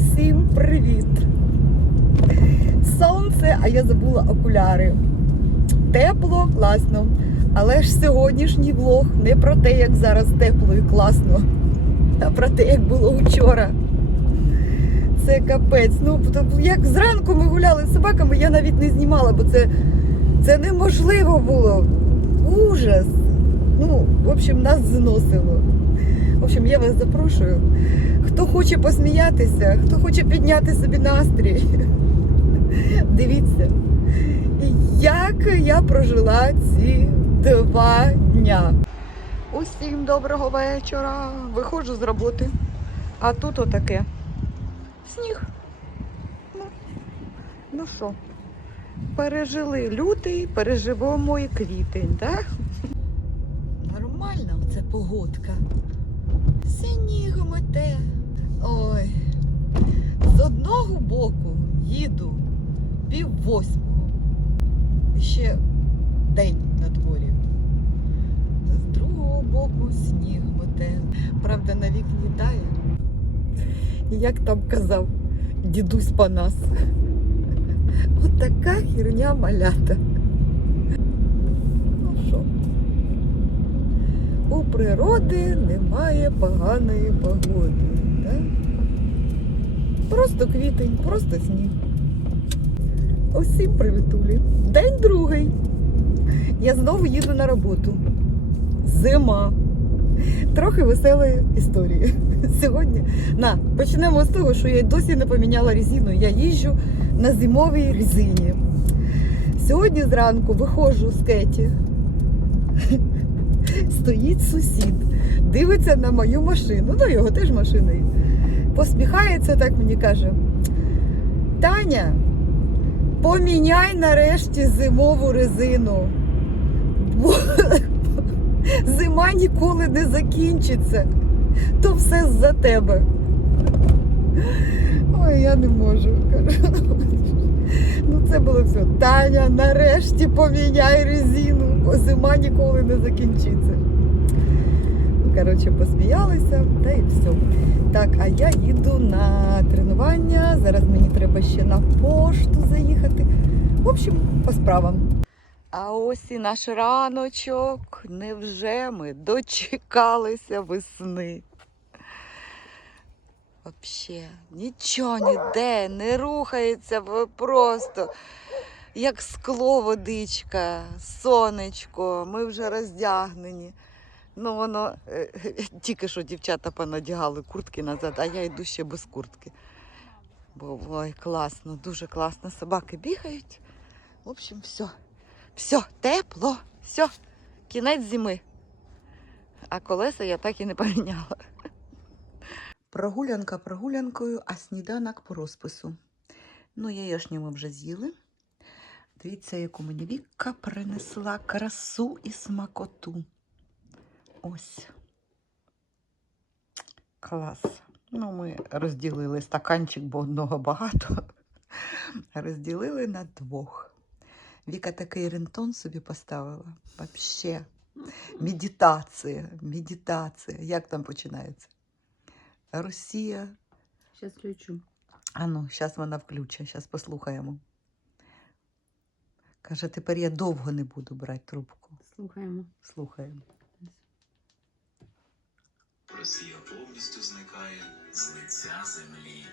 Усім привіт! Сонце, а я забула окуляри. Тепло, класно. Але ж сьогоднішній влог не про те, як зараз тепло і класно, а про те, як було вчора. Це капець. Ну, як зранку ми гуляли з собаками, я навіть не знімала, бо це, це неможливо було. Ужас. Ну, в общем, нас зносило. В общем, я вас запрошую. Хоче посміятися, хто хоче підняти собі настрій. Дивіться, як я прожила ці два дня. Усім доброго вечора. Виходжу з роботи. А тут отаке. Сніг. Ну, ну що, пережили лютий, переживемо і квітень, так? Нормальна оце погодка. Синігу мете. Ой. З одного боку їду пів восьмого. Ще день на дворі. З другого боку сніг мете. Правда, на вікні тає. І як там казав дідусь Панас. От така херня малята. Ну що? У природи немає поганої погоди. Просто квітень, просто сніг. Усім привітулі. День другий. Я знову їду на роботу. Зима. Трохи веселої історії. Сьогодні. На, почнемо з того, що я досі не поміняла резину. Я їжджу на зимовій резині. Сьогодні зранку виходжу з Кеті. Стоїть сусід, дивиться на мою машину, ну його теж машиною. Посміхається так мені каже: Таня, поміняй нарешті зимову резину. Бо зима ніколи не закінчиться. То все за тебе. Ой, я не можу. Ну це було все. Таня, нарешті поміняй резину, зима ніколи не закінчиться. Ну, коротше, посміялися, та і все. Так, а я їду на тренування. Зараз мені треба ще на пошту заїхати. В общем, по справам. А ось і наш раночок. Невже ми дочекалися весни? Вообще, нічого ніде не рухається просто. Як скло водичка, сонечко, ми вже роздягнені. Ну, воно е, тільки що дівчата понадягали куртки назад, а я йду ще без куртки. Бо ой, класно, дуже класно. Собаки бігають. В общем, все. Все, тепло, все, кінець зими. А колеса я так і не поміняла. Прогулянка прогулянкою, а сніданок по розпису. Ну, яєшню ми вже з'їли. Дивіться, яку мені Віка принесла красу і смакоту. Ось. Клас. Ну, ми розділили стаканчик, бо одного багато. Розділили на двох. Віка такий рентон собі поставила. Вообще. Медитація, медитація. Як там починається? Росія. Сейчас включу. А ну, зараз вона включить, зараз послухаємо. Каже, тепер я довго не буду брати трубку. Слухаємо. Слухаємо. Росія повністю зникає з лиця землі.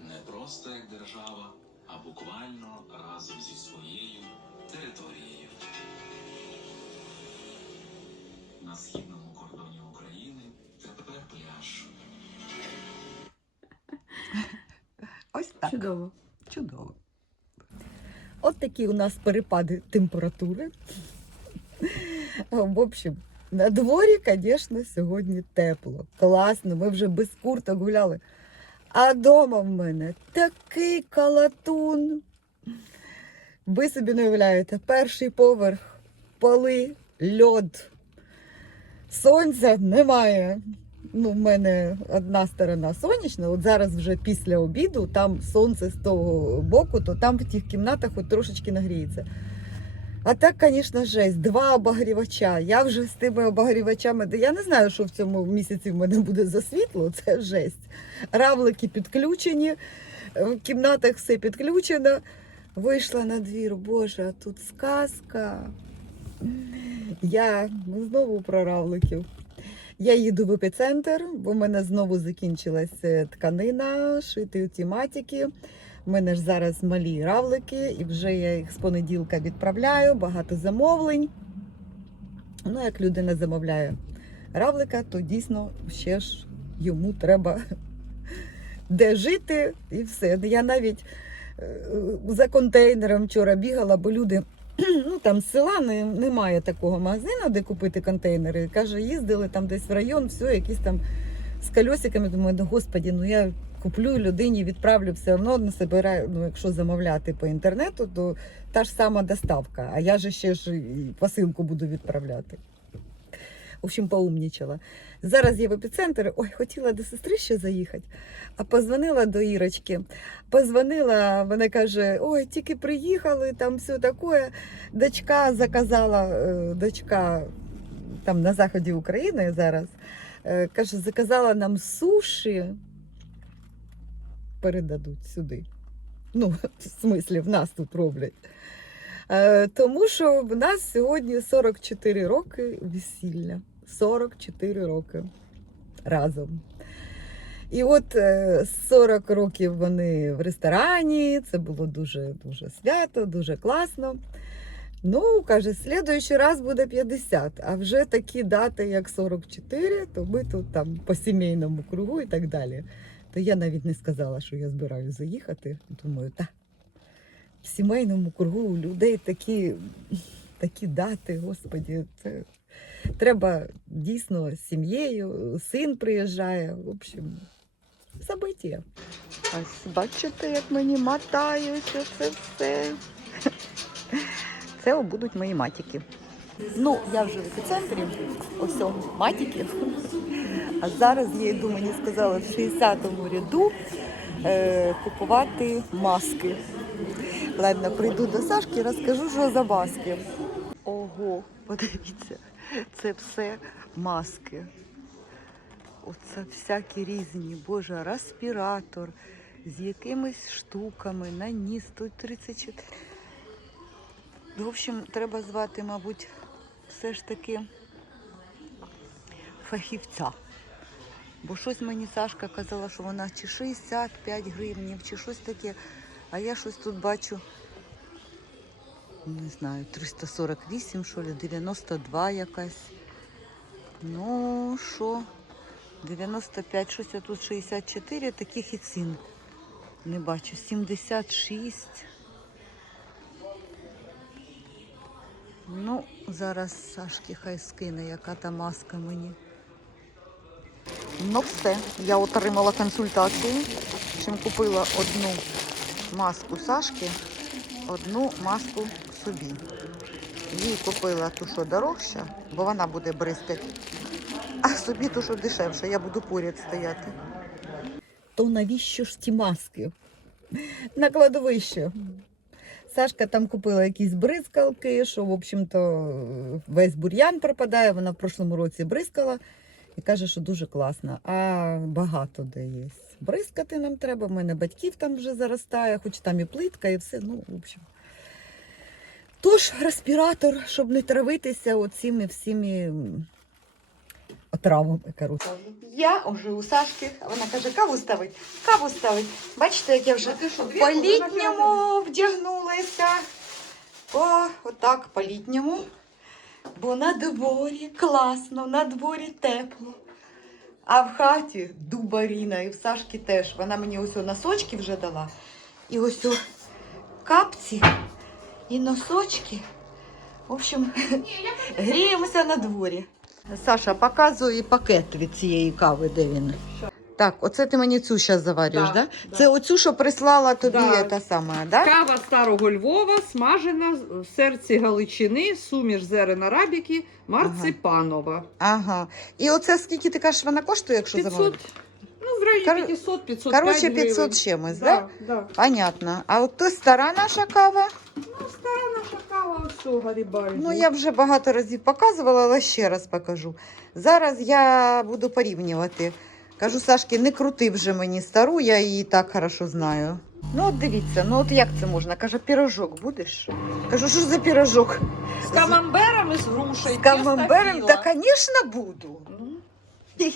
Не просто як держава, а буквально разом зі своєю територією. На східному кордоні України тепер пляж. Ось так. Чудово. Чудово. От такі у нас перепади температури. В общем, на дворі, звісно, сьогодні тепло. Класно, ми вже без курток гуляли. А вдома в мене такий калатун. Ви собі не уявляєте, перший поверх, поли, льод. Сонця немає. Ну, в мене одна сторона сонячна, от зараз вже після обіду, там сонце з того боку, то там в тих кімнатах от трошечки нагріється. А так, звісно, жесть. Два обогрівача. Я вже з тими обогрівачами. Я не знаю, що в цьому місяці в мене буде за світло. Це жесть. Равлики підключені, в кімнатах все підключено. Вийшла на двір, Боже, а тут сказка. Я знову про равликів. Я їду в епіцентр, бо в мене знову закінчилася тканина, шити ті матики. У мене ж зараз малі равлики, і вже я їх з понеділка відправляю, багато замовлень. Ну, як людина замовляє равлика, то дійсно ще ж йому треба де жити і все. Я навіть е, за контейнером вчора бігала, бо люди. Ну там з села не, немає такого магазину, де купити контейнери. Каже, їздили там десь в район, все, якісь там з кольосиками. Думаю, ну господі, ну я куплю людині, відправлю все одно не собираю. Ну, якщо замовляти по інтернету, то та ж сама доставка. А я же ще ж посилку буду відправляти. В общем, поумнічала. Зараз я в епіцентр. Ой, хотіла до сестри ще заїхати, а позвонила до Ірочки. Позвонила, вона каже: Ой, тільки приїхали, там все таке. Дочка заказала, е, дочка там на заході України зараз. е, Каже, заказала нам суші, передадуть сюди. Ну, в смислі, в нас тут роблять. Е, Тому що в нас сьогодні 44 роки весілля. 44 роки разом. І от е, 40 років вони в ресторані. Це було дуже дуже свято, дуже класно. Ну, каже, слідуючий раз буде 50, а вже такі дати, як 44, то ми тут там по сімейному кругу і так далі. То я навіть не сказала, що я збираюся заїхати. Думаю, так, в сімейному кругу у людей такі, такі дати, господі, це треба дійсно з сім'єю, син приїжджає. В общем, забиття. Ось бачите, як мені мотають оце все. Це будуть мої матіки. Ну, я вже в епіцентрі, ось матіки. А зараз я йду, мені сказали, в 60-му ряду е, купувати маски. Ладно, прийду до Сашки, розкажу, що за маски. Ого, подивіться, це все маски. Оце всякі різні, боже, респіратор з якимись штуками на ніс. Тут 34. В общем, треба звати, мабуть, все ж таки фахівця. Бо щось мені Сашка казала, що вона чи 65 гривнів, чи щось таке. А я щось тут бачу, не знаю, 348, що ли, 92 якась. Ну, що, 95, щось я тут 64, таких і цін не бачу. 76. Ну, зараз Сашки хай скине, яка та маска мені. Ну все, я отримала консультацію, чим купила одну маску Сашки, одну маску собі. Їй купила ту, що дорожча, бо вона буде бризкати, а собі ту, що дешевша, я буду поряд стояти. То навіщо ж ті маски? На кладовище. Сашка там купила якісь бризкалки, що, в общем-то, весь бур'ян пропадає. Вона в прошлому році бризкала і каже, що дуже класно. А багато де є. Бризкати нам треба. В мене батьків там вже заростає, хоч там і плитка, і все. Ну, в общем. Тож, респіратор, щоб не травитися оціми всіми отравами. Коротше. Я вже у Сашки, а вона каже, каву ставить, каву ставить. Бачите, як я вже по-літньому вдягнулася. О, отак по-літньому. Бо на дворі класно, на дворі тепло. А в хаті дубаріна, і в Сашки теж. Вона мені ось носочки вже дала. І ось капці і носочки. В общем, гріємося на дворі. Саша, показуй пакет від цієї кави, де він. Так, оце ти мені цю зараз заварюєш, Да, да? да. Це оцю, що прислала тобі Да. та сама, да? Кава старого Львова, смажена в серці Галичини, суміш зерен арабіки, марципанова. Ага. І оце скільки ти кажеш, вона коштує, якщо 500, замовити? ну в районі Кор- 500 505 Короче, 500 з чимось, да? Да, да. Понятно. А от то стара наша кава. Ну, стара наша кава, все, Гарібальді. Ну, я вже багато разів показувала, але ще раз покажу. Зараз я буду порівнювати. Кажу, Сашки, не крути вже мені стару, я її так хорошо знаю. Ну, от дивіться, ну от як це можна? Каже, пірожок будеш? Кажу, що за пірожок? З камамберами, з грушею. З камамбером? Та, звісно, буду. Ну, І,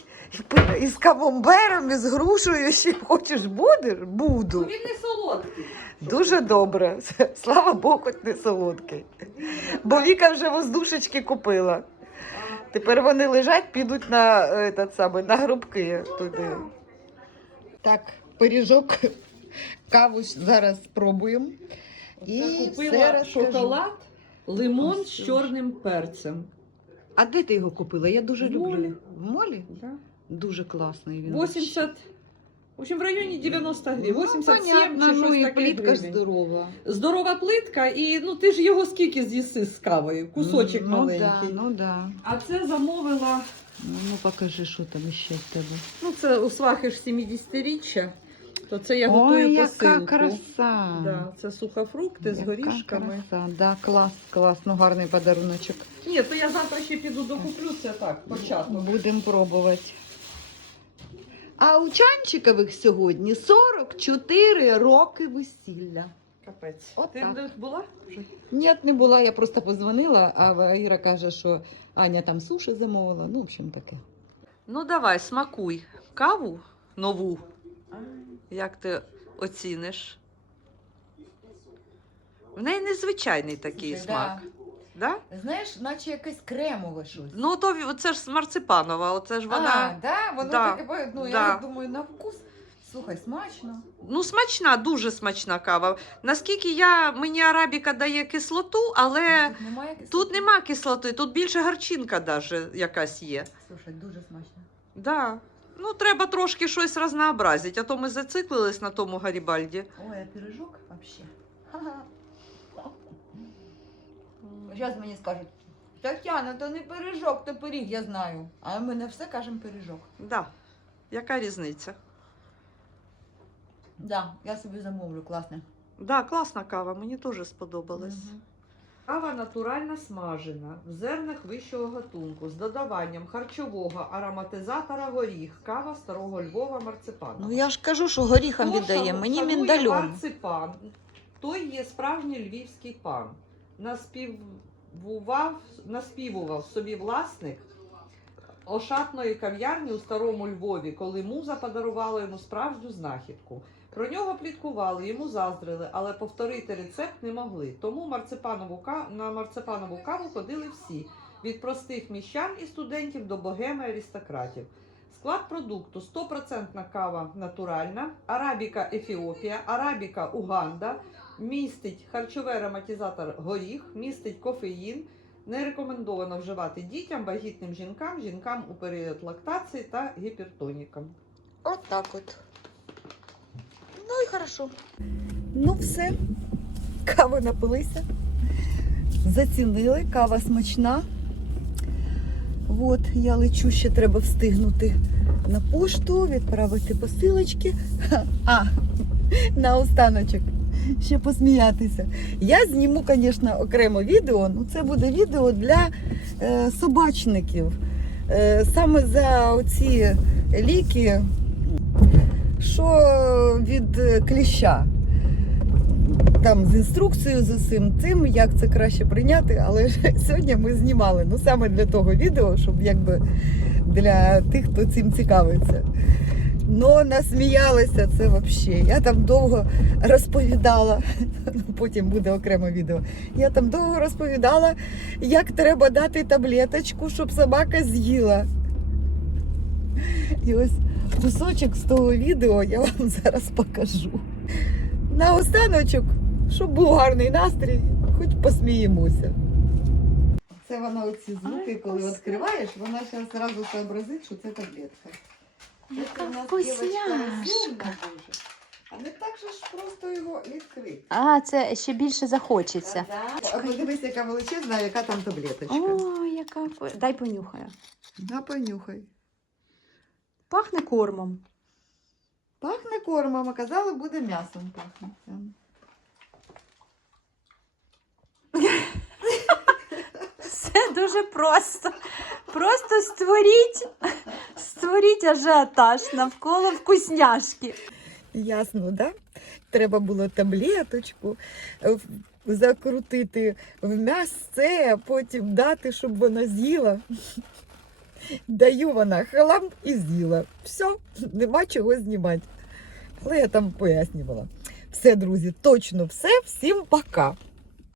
і з камамбером, і з грушею ще хочеш будеш? Буду. Він не солодкий. Дуже добре. Слава Богу, не солодкий. Бо Віка вже воздушечки купила. Тепер вони лежать, підуть на, е, этот самий, на грубки туди. Так, пиріжок, каву зараз спробуємо. І все купила розкажу. шоколад, лимон Ось з чорним перцем. А де ти його купила? Я дуже В люблю. молі. В молі? Да. Дуже класний він. 80, в общем, в районі 90 гривень. Ну, 87 понятно, чи ну, щось і таке плітка гривень. здорова. Здорова плитка, і ну ти ж його скільки з'їси з кавою? Кусочок ну, маленький. Да, ну да. А це замовила. Ну, ну покажи, що там ще в тебе. Ну, це у свахи ж 70-річчя. То це я готую Ой, яка краса. Да, це сухофрукти з горішками. Краса. Да, клас, клас, ну гарний подаруночок. Ні, то я завтра ще піду докуплю це так, початок. Будемо пробувати. А у Чанчикових сьогодні 44 роки весілля. Капець. От Ти так. була? вже? Ні, не була, я просто позвонила, а Іра каже, що Аня там суші замовила. Ну, в общем, таке. Ну давай, смакуй. Каву нову. Як ти оціниш? В неї незвичайний такий смак. Да? Знаєш, наче якесь кремове щось. Ну, то це ж марципанова, оце ж вона. А, да? Воно Да, таке, ну, да. я думаю, на вкус. Слухай, смачно. Ну, смачна, дуже смачна кава. Наскільки я, мені арабіка дає кислоту, але Тут немає кислоти? тут нема кислоти, тут більше гарчинка даже якась є. Слушай, дуже смачно. Да. Ну, треба трошки щось разнообразити, а то ми зациклились на тому Гарібальді. Ой, а пиріжок вообще. Зараз мені скажуть, Тетяна, то не пиріжок, то пиріг, я знаю. А ми на все кажемо пиріжок. Да. Яка різниця? Да, я собі замовлю, класне. Да, класна кава, мені теж сподобалась. Мгм. Кава натурально смажена в зернах вищого гатунку з додаванням харчового ароматизатора горіх. Кава старого Львова марципану. Ну я ж кажу, що горіхом Хто віддає, мені шанує міндальом. марципан, той є справжній львівський пан. Наспівував, наспівував собі власник ошатної кав'ярні у старому Львові, коли муза подарувала йому справжню знахідку. Про нього пліткували, йому заздрили, але повторити рецепт не могли. Тому марципанову на марципанову каву ходили всі від простих міщан і студентів до богеми аристократів. Склад продукту 100% кава натуральна, арабіка Ефіопія, арабіка Уганда, містить харчовий ароматизатор горіх, містить кофеїн. Не рекомендовано вживати дітям, вагітним жінкам, жінкам у період лактації та гіпертонікам. От так от. Ну і хорошо. Ну все. Кави напилися. Зацінили, кава смачна. От, я лечу, ще треба встигнути на пошту, відправити посилочки. А, на останочок. Ще посміятися. Я зніму, звісно, окремо відео. Ну, це буде відео для е, собачників. Е, саме за оці ліки, що від е, кліща. Там з інструкцією з усім цим, як це краще прийняти, але сьогодні ми знімали ну саме для того відео, щоб якби для тих, хто цим цікавиться. Ну, насміялися це взагалі. Я там довго розповідала, ну, потім буде окреме відео. Я там довго розповідала, як треба дати таблеточку, щоб собака з'їла. І ось кусочок з того відео я вам зараз покажу. На останочок, щоб був гарний настрій, хоч посміємося. Це вона оці звуки, коли відкриваєш, вона зараз одразу сообразить, що це таблетка. Нас вкусняшка. А не так же ж просто його відкрити. А, це ще більше захочеться. А подивись, яка величезна, яка там таблеточка. О, яка вку- Дай понюхаю. На понюхай. Пахне кормом. Пахне кормом, а казали, буде м'ясом пахнути. Все дуже просто. Просто створіть, створіть ажіотаж навколо вкусняшки. Ясно, да? Треба було таблеточку е, закрутити в м'ясце, а потім дати, щоб вона з'їла. Даю вона халам і з'їла. Все, нема чого знімати. Але я там пояснювала. Все, друзі, точно все. Всім пока.